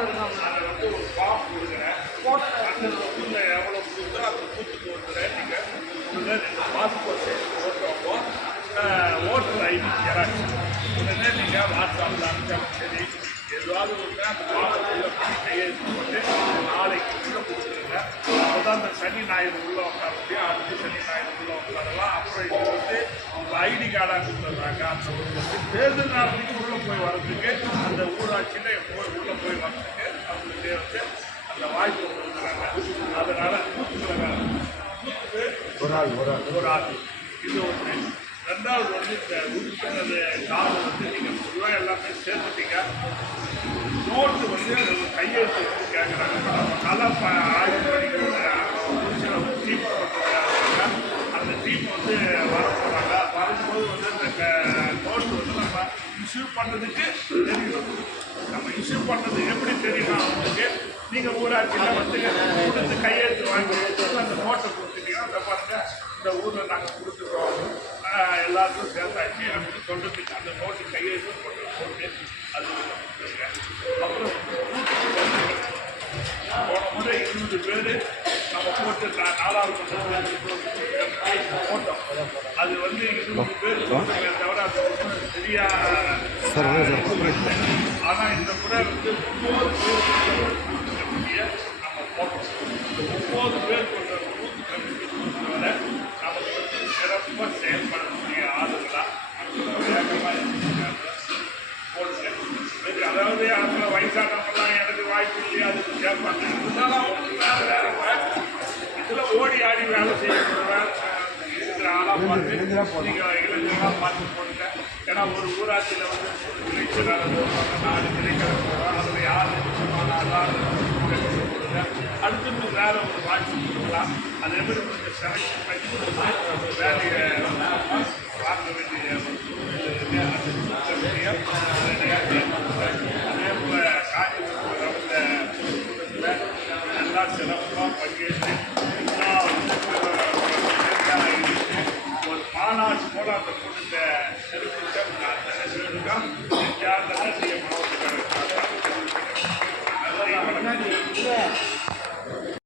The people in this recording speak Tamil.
ஒரு ஃபார்ம் கொடுக்குறேன் பூனை எவ்வளோ கொடுக்குறோம் அது பூச்சி கொடுக்குறேன் நீங்கள் உடனே நீங்கள் பாஸ்போர்ட் சைஸ் ஃபோட்டோவோ ஓட்டர் ஐடி ஜெராக்ஸ் உடனே நீங்கள் வாட்ஸ்அப்பில் அனுப்பிச்சாலும் சரி எதுவாவது ஒன்று அந்த ஃபார்முக்குள்ளே கையெழுத்து போட்டு நாளைக்கு உள்ளே கொடுத்துருங்க அந்த சனி ஞாயிறு உள்ளே உட்கார முடியும் அடுத்த சனி ஞாயிறு உள்ளே உட்காரலாம் அப்புறம் இது வந்து ஐடி கார்டாக கொடுத்துட்றாங்க. அந்த ஒரு வந்து தேர்தல் நேரத்துக்கு உள்ளே போய் வர்றதுக்கு அந்த ஊராட்சியில் போய் உள்ளே போய் வர்றதுக்கு அவங்களுக்கு வந்து அந்த வாய்ப்பு கொடுக்குறாங்க. அதனால் நூற்றுக்கு ஒரு ஆள் ஒரு ஆள். ஒரு ஆள். இது ஒன்று ரெண்டாவது வந்து இந்த உறுப்பினர் கார்டு வந்து நீங்கள் பொதுவாக எல்லாமே சேர்த்துட்டீங்க. நோட்டு வந்து கையெழுத்து வந்து கேட்குறாங்க ப ஆய்வு போட்டுருக்காங்க அந்த டீம் வந்து வர போகிறாங்க வரும்போது வந்து அந்த நோட்டு வந்து நம்ம இஷ்யூ பண்ணுறதுக்கு தெரியணும் நம்ம இஷ்யூ பண்ணது எப்படி தெரியணும் அவங்களுக்கு நீங்கள் ஊராட்சியில் வந்து கொடுத்து கையெழுத்து வாங்கி அந்த நோட்டை கொடுத்துட்டீங்கன்னா அந்த பாருங்க இந்த ஊரில் நாங்கள் கொடுத்துருக்கோம். ஆஹ் எல்லாருக்கும் சேர்த்தாச்சு அப்படின்னு சொல்றதுக்கு அந்த நோட்டு கையெழுத்து போட்டு போட்டு அது கொடுத்துருங்க. அப்புறம் போன முறை இருபது பேர் நம்ம போட்டு நாலாவது போட்டோம் அது வந்து இருபது பேர் தவிர அது சரியா ஆனால் இந்த முறை வந்து முப்பது பேர் நம்ம போட்டோம் இந்த முப்பது பேர் கொண்ட பூத்து கமிட்டி பொறுத்தவரை நமக்கு வந்து சிறப்பாக செயல்படக்கூடிய இது அதாவது அவங்க வயசானவங்கலாம் எனக்கு வாய்ப்பு இல்லையா அதுக்கு கேட்பாங்க இருந்தாலும் அவங்களுக்கு வேலை வாய்ப்பு இதில் ஓடி ஆடி வேலை வேலை ஆளாக பார்த்து இளைஞர்களாக பார்த்து போடுங்க. ஏன்னா ஒரு ஊராட்சியில் வந்து ஒரு இளைஞராக நாலு போடுவாங்க. அதில் யார் நிச்சயமானாலும் போடுங்க அடுத்து வேற ஒரு வாய்ப்பு கொடுக்கலாம். அதே மாதிரி கொஞ்சம் செலக்ஷன் பண்ணி வேலையை வாங்க வேண்டிய. அது போல காஞ்சிபுரம் எல்லா சிறப்பாக பங்கேற்று மாநாடு போல அந்த கூட்டத்தை நிறுத்திட்டு அத்தனை பேருக்கும் நெஞ்சார்ந்த